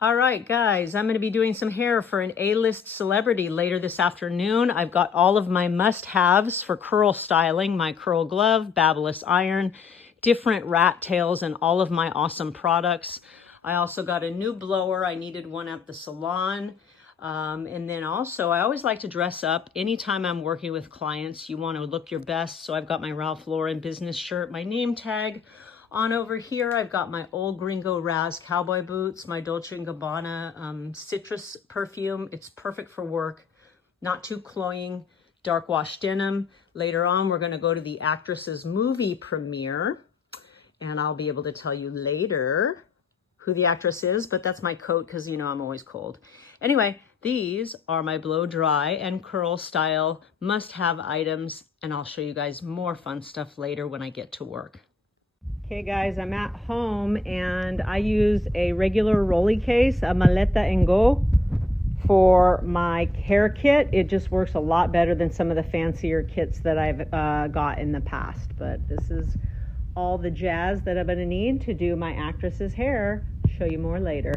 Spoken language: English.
All right, guys, I'm going to be doing some hair for an A-list celebrity later this afternoon. I've got all of my must-haves for curl styling, my curl glove, Babyliss iron, different rat tails, and all of my awesome products. I also got a new blower. I needed one at the salon. And then also, I always like to dress up. Anytime I'm working with clients, you want to look your best. So I've got my Ralph Lauren business shirt, my name tag. On over here, I've got my old Gringo Raz cowboy boots, my Dolce & Gabbana citrus perfume. It's perfect for work, not too cloying, dark wash denim. Later on, we're gonna go to the actress's movie premiere, and I'll be able to tell you later who the actress is, but that's my coat because, you know, I'm always cold. Anyway, these are my blow dry and curl style must-have items, and I'll show you guys more fun stuff later when I get to work. Okay guys, I'm at home and I use a regular rolly case, a Maleta and Go, for my hair kit. It just works a lot better than some of the fancier kits that I've got in the past. But this is all the jazz that I'm gonna need to do my actress's hair. Show you more later.